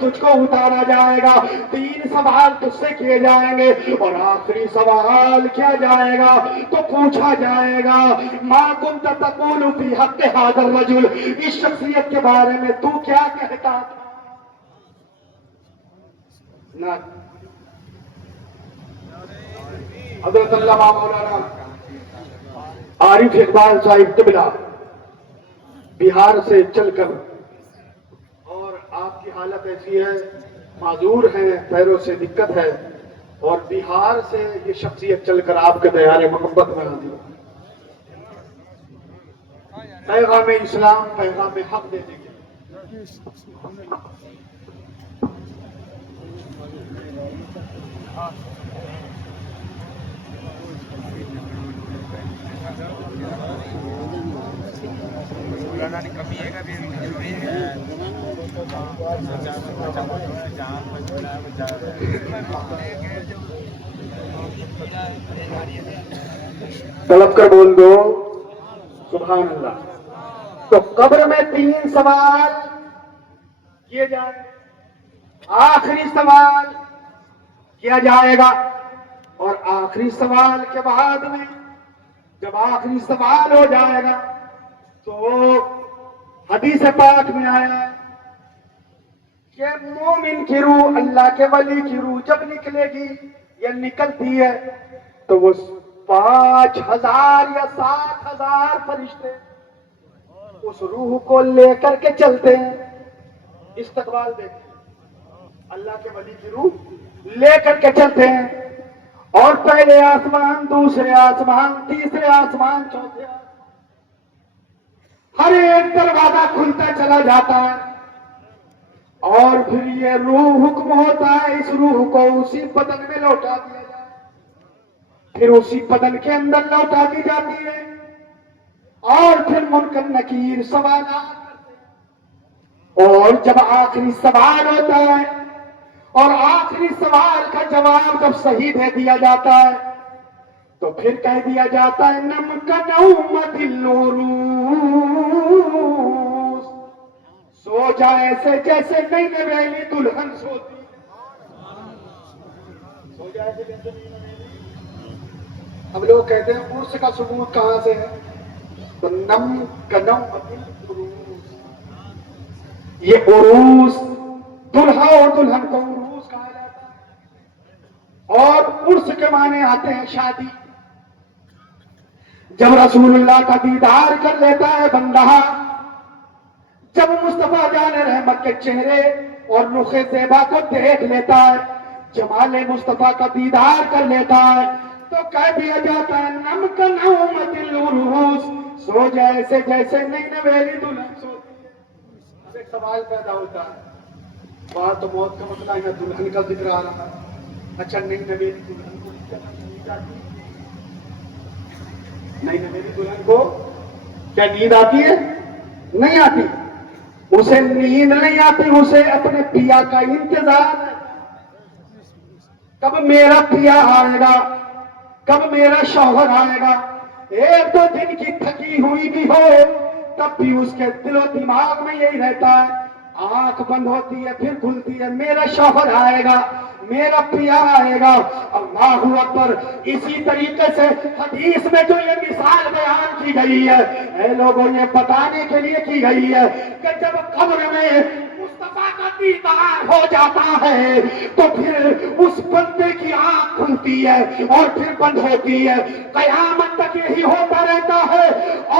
تجھ کو اتارا جائے گا، 3 سوال تجھ سے کیے جائیں گے، اور آخری سوال کیا جائے گا تو پوچھا جائے گا ما کنت تقول فی حق ھذا الرجل، اس شخصیت کے بارے میں تو کیا کہتا تھا؟ نہ حضرت علامہ مولانا عارف اقبال صاحب قبلہ بہار سے چل کر، اور آپ کی حالت ایسی ہے، معذور ہیں، پیروں سے دقت ہے، اور بہار سے یہ شخصیت چل کر آپ کے دیار محبت میں آتی ہے، پیغام اسلام، پیغام حق دینے کے لیے۔ طلب کر بول دو سبحان اللہ۔ تو قبر میں 3 سوال کیے جائیں، آخری سوال کیا جائے گا، اور آخری سوال کے بعد میں جب آخری سوال ہو جائے گا تو حدیث پاک میں آیا ہے کہ مومن کی روح، اللہ کے ولی کی روح جب نکلے گی یا نکلتی ہے تو وہ 5000 یا 7000 فرشتے اس روح کو لے کر کے چلتے ہیں، استقبال دیتے ہیں، اللہ کے ولی کی روح لے کر کے چلتے ہیں، اور پہلے آسمان، دوسرے آسمان، تیسرے آسمان، چوتھے آسمان، ہر ایک دروازہ کھلتا چلا جاتا ہے، اور پھر یہ روح حکم ہوتا ہے اس روح کو اسی بدن میں لوٹا دیا جائے، پھر اسی بدن کے اندر لوٹا دی جاتی ہے، اور پھر منکر نکیر سوالات کرتے ہیں، اور جب آخری سوال ہوتا ہے اور آخری سوال کا جواب جب صحیح دے دیا جاتا ہے تو پھر کہہ دیا جاتا ہے نم کا نومت العروس، سو جا ایسے جیسے نئی نویلی دلہن سوتی، سو جا ایسے جیسے نئی نویلی۔ اب لوگ کہتے ہیں عرس کا ثبوت کہاں سے ہے؟ تو نم کا نومت العروس، یہ عروس، دلہا اور دلہن کو عروس کہا جاتا ہے، اور عرس کے معنی آتے ہیں شادی۔ جب رسول اللہ کا دیدار کر لیتا ہے بندہ، جب مصطفیٰ جان رحمت کے چہرے اور رخ زیبا کو دیکھ لیتا ہے، جمال مصطفیٰ کا دیدار کر لیتا ہے، تو کہہ دیا جاتا ہے نم کا نومت العروس، سو جیسے جیسے نئی نویلی دلہن سوتی ہے۔ اب ایک سوال پیدا ہوتا ہے، بات تو موت کا مسئلہ ہے، دلہن کا ذکر آ رہا ہے، اچھا نئی نویلی دلہن کو نہیں جاتی، نئی نویلی دلہن کو کیا نیند آتی ہے؟ نہیں آتی، اسے نیند نہیں آتی، اسے اپنے پیا کا انتظار ہے، کب میرا پیا آئے گا، کب میرا شوہر آئے گا۔ 1-2 دن کی تھکی ہوئی بھی ہو تب بھی اس کے دل و دماغ میں یہی رہتا ہے، آنکھ بند ہوتی ہے پھر کھلتی ہے، میرا شوہر آئے گا، میرا پیا آئے گا۔ اللہ اکبر۔ اسی طریقے سے حدیث میں جو یہ مثال بیان کی گئی ہے، اے لوگوں یہ بتانے کے لیے کی گئی ہے کہ جب قبر میں مصطفیٰ کا دیدار ہو جاتا ہے تو پھر اس بندے کی آنکھ کھلتی ہے اور پھر بند ہوتی ہے، قیامت تک یہی ہوتا رہتا ہے،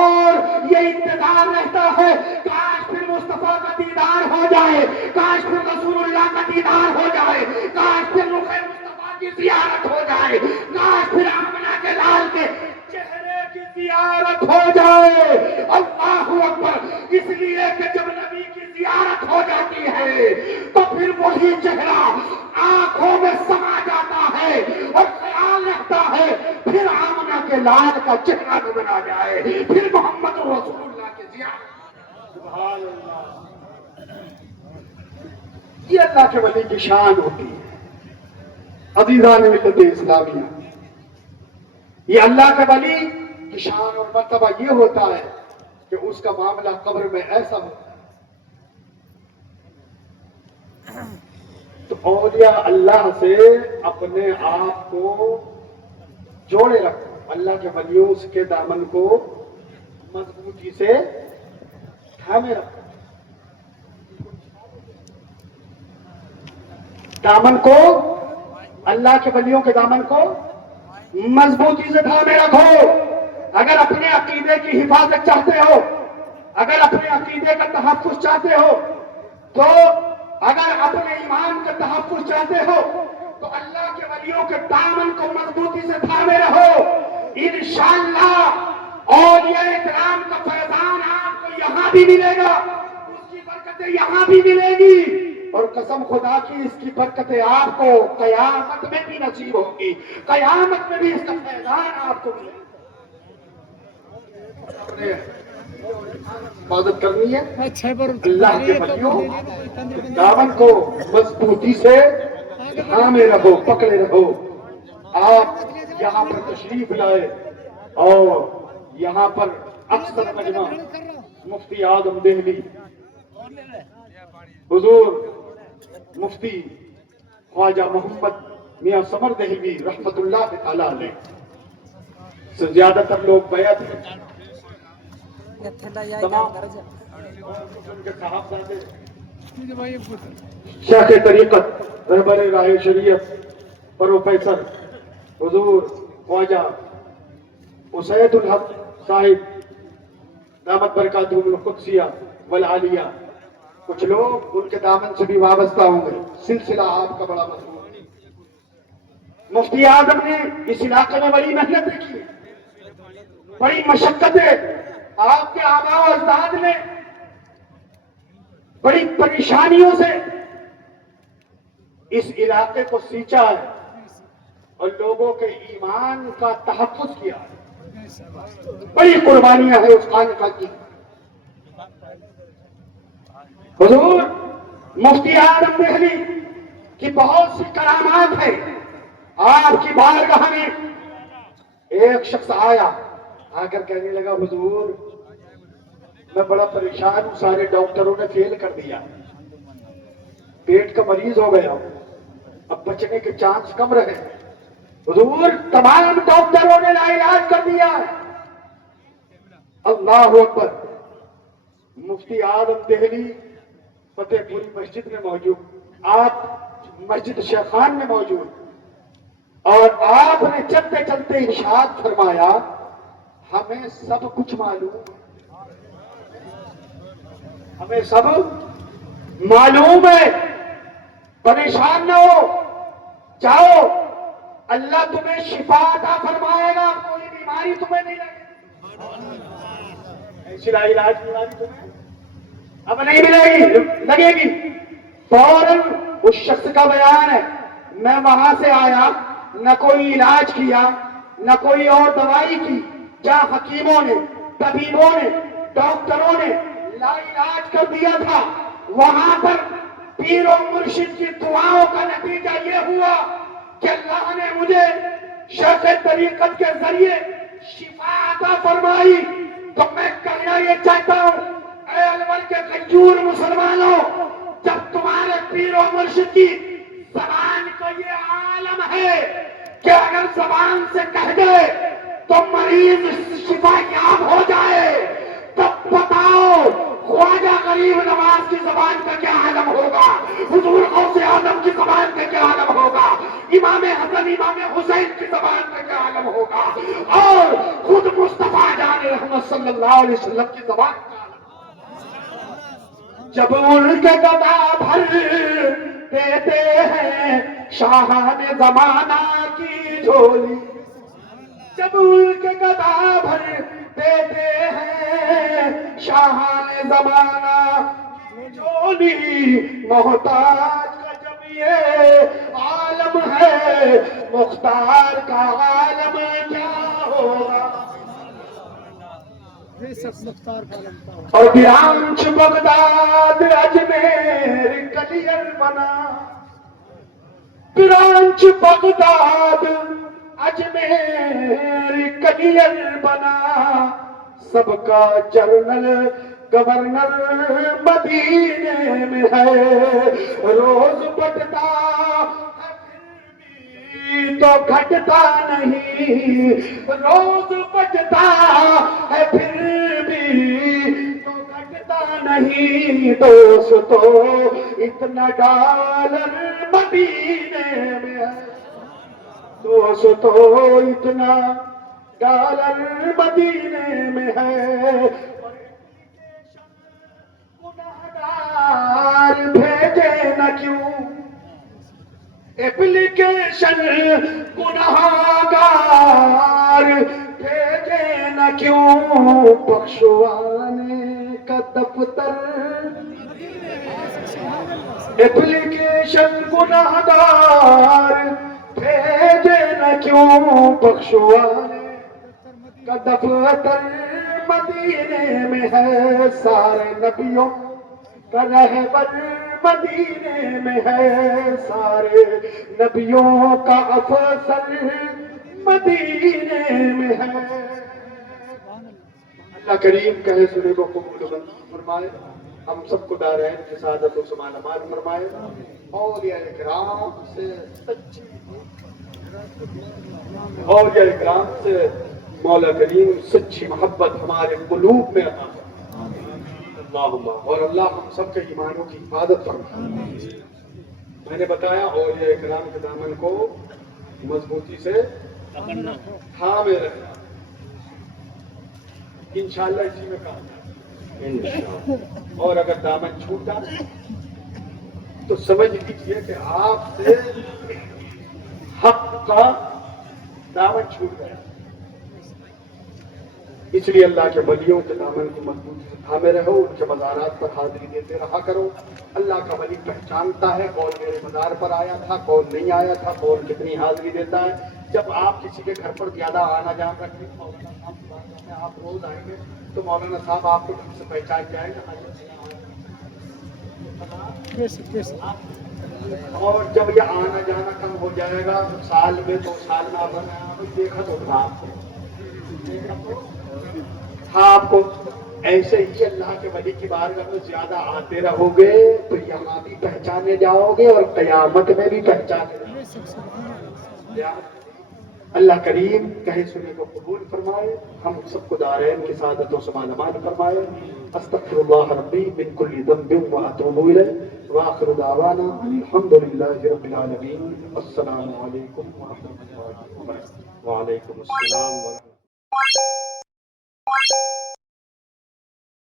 اور یہ انتظار رہتا ہے کاش پھر مصطفیٰ کا دیدار ہو جائے، کاش پھر رسول اللہ کا دیدار ہو جائے، کاش پھر رخ مصطفیٰ کی زیارت ہو جائے، کاش پھر آمنہ کے لال کے چہرے کی زیارت ہو جائے۔ اللہ اکبر۔ اس لیے کہ جب نبی کی زیارت ہو جاتی ہے تو پھر وہی چہرہ آنکھوں میں سما جاتا ہے اور خیال رکھتا ہے پھر آمنہ کے لال کا چہرہ نظر آ جائے، پھر محمد رسول اللہ کی زیارت۔ سبحان اللہ۔ یہ اللہ کے ولی کی شان ہوتی ہے عزیزان ملت اسلامیہ، یہ اللہ کے ولی کی شان اور مرتبہ یہ ہوتا ہے کہ اس کا معاملہ قبر میں ایسا ہوتا ہے۔ تو اولیاء اللہ سے اپنے آپ کو جوڑے رکھو، اللہ کے ولیوں کے دامن کو مضبوطی سے تھامے رکھو، دامن کو، اللہ کے ولیوں کے دامن کو مضبوطی سے تھامے رکھو۔ اگر اپنے عقیدے کی حفاظت چاہتے ہو، اگر اپنے عقیدے کا تحفظ چاہتے ہو، تو اگر اپنے ایمان کا تحفظ چاہتے ہو تو اللہ کے ولیوں کے دامن کو مضبوطی سے تھامے رہو۔ انشاءاللہ اولیاء کرام کا فیضان آپ کو یہاں بھی ملے گا، اس کی برکتیں یہاں بھی ملے گی، اور قسم خدا کی اس کی برکتیں آپ کو قیامت میں بھی نصیب ہوں گی، قیامت میں بھی اس کا فیضان آپ کو ملے گا۔ حفاظت کرنی ہے اللہ کے ولیوں دامن کو مضبوطی سے تھامے رہو، پکڑے رہو۔ آپ یہاں پر تشریف لائے اور یہاں پر اکثر مجمع مفتی اعظم دہلی حضور مفتی خواجہ محمد میاں سمر دہلوی رحمت اللہ تعالی علیہ سے زیادہ تر لوگ بیعت ہیں، تمام ان کے صاحبزادے شیخ طریقت رہبر راہ شریعت پروفیسر حضور خواجہ اسید الحق صاحب دامت برکاتہم القدسیہ والعالیہ، کچھ لوگ ان کے دامن سے بھی وابستہ ہوں گے، سلسلہ آپ کا بڑا مضبوط ہے۔ مفتی اعظم نے اس علاقے میں بڑی محنتیں کی، بڑی مشقتیں، آپ کے آباء و اجداد نے بڑی پریشانیوں سے اس علاقے کو سینچا ہے اور لوگوں کے ایمان کا تحفظ کیا ہے، بڑی قربانیاں ہیں اس خانقاہ کی۔ حضور مفتی اعظم دہلی کی بہت سی کرامات ہیں۔ آپ کی بارگاہ میں ایک شخص آیا، آ کر کہنے لگا حضور میں بڑا پریشان ہوں، سارے ڈاکٹروں نے فیل کر دیا، پیٹ کا مریض ہو گیا، اب بچنے کے چانس کم رہے، حضور تمام ڈاکٹروں نے لا علاج کر دیا ہے۔ اللہ اکبر۔ مفتی اعظم دہلی فتح پوری مسجد میں موجود، آپ مسجد شیخان میں موجود، اور آپ نے چلتے چلتے ارشاد فرمایا ہمیں سب کچھ معلوم ہے، ہمیں سب معلوم ہے، پریشان نہ ہو، جاؤ اللہ تمہیں شفا عطا فرمائے گا، کوئی بیماری تمہیں نہیں لگے گی، ایسی لا علاج بیماری تمہیں اب نہیں ملے گی، لگے گی۔ فوراً اس شخص کا بیان ہے، میں وہاں سے آیا، نہ کوئی علاج کیا، نہ کوئی اور دوائی کی، جہاں حکیموں نے، طبیبوں نے، ڈاکٹروں نے لا علاج کر دیا تھا، وہاں پر پیر و مرشد کی دعاؤں کا نتیجہ یہ ہوا کہ اللہ نے مجھے شیخ طریقت کے ذریعے شفا عطا فرمائی۔ تو میں کہنا یہ چاہتا ہوں اے الور کے غیور مسلمانوں، جب تمہارے پیر و مرشد کی زبان کا یہ عالم ہے کہ اگر زبان سے کہہ دے تو مریض شفا یاب ہو جائے، تب بتاؤ خواجہ غریب نواز کی زبان کا کیا عالم ہوگا، حضور غوث اعظم کی زبان کا کیا عالم ہوگا، امام حسن امام حسین کی زبان کا کیا عالم ہوگا، اور خود مصطفیٰ جان رحمت صلی اللہ علیہ وسلم کی زبان کا عالم۔ جب ان کے گدا بھر دیتے ہیں شاہان زمانہ کی جھولی، جب ان کے گدا بھر دیتے ہیں شاہان زمانہ کی جھولی، محتاج کا جب یہ عالم ہے مختار کا عالم کیا ہوگا۔ اور برانچ بغداد اجمیر کلیر بنا، برانچ بغداد اجمیر کلیر بنا، سب کا جنرل گورنر مدینے میں ہے، روز بڑھتا ہے پھر بھی تو گھٹتا نہیں، روز بڑھتا ہے پھر بھی تو گھٹتا نہیں، دوستو اتنا ڈالر مدینے میں ہے، دوستو اتنا ڈالر مدینے میں ہے، گناہگار بھیجے نہ کیوں، ایپلیکیشن گناہگار بھیجے نہ کیوں، بخشوانے کا دفتر، ایپلیکیشن گناہگار بھیجے نہ کیوں، بخشوانے کا دفتر مدینے میں ہے، سارے نبیوں کا رہبر مدینے میں ہے، سارے نبیوں کا افسر مدینے میں ہے۔ اللہ کریم کہے سنے کو قبول فرمائے، ہم سب کو دارین کی سعادت و سمان امان فرمائے، اولیاء اکرام سے سچی اولیاء اکرام سے مولا کریم سچی محبت ہمارے قلوب میں عطا فرمائے، اللہم، اور اللہ ہم سب کے ایمانوں کی حفاظت فرمائے۔ میں نے بتایا اولیاء اکرام کے دامن کو مضبوطی سے تھامے رکھنا، انشاءاللہ اسی میں کام ہے، انشاءاللہ، اور اگر دامن چھوٹا تو سمجھ لیجیے کہ آپ سے حق کا دامن چھوٹ گیا، اس لیے اللہ کے ولیوں کے دامن کو مضبوطی سے تھامے رہو، ان کے مزارات پر حاضری دیتے رہا کرو، اللہ کا ولی پہچانتا ہے کون میرے مزار پر آیا تھا، کون نہیں آیا تھا، کون کتنی حاضری دیتا ہے۔ جب آپ کسی کے گھر پر زیادہ آنا جانا رکھیں، مولانا صاحب کی بات کرتے ہیں، آپ روز آئیں گے تو مولانا صاحب آپ کو ڈھنگ سے پہچان جائیں گے، اور جب یہ آنا جانا کم ہو جائے گا سال میں 2 سال میں آپ دیکھا تو تھا آپ کو، ہاں آپ کو ایسے ہی اللہ کے ولی کی بارگاہ میں زیادہ آتے رہو گے تو یہاں بھی پہچانے جاؤ گے اور قیامت میں بھی پہچانے جاؤ گے۔ اللہ کریم کہے سنے کو قبول فرمائے، ہم سب کو دارین کی سعادت و سمان امان فرمائے۔ استغفر اللہ ربی من کل ذنب واتوب الیہ، وآخر دعوانا الحمد للہ رب العالمین، السلام علیکم ورحمۃ اللہ وبرکاتہ۔ وعلیکم السلام ورحمۃ اللہ۔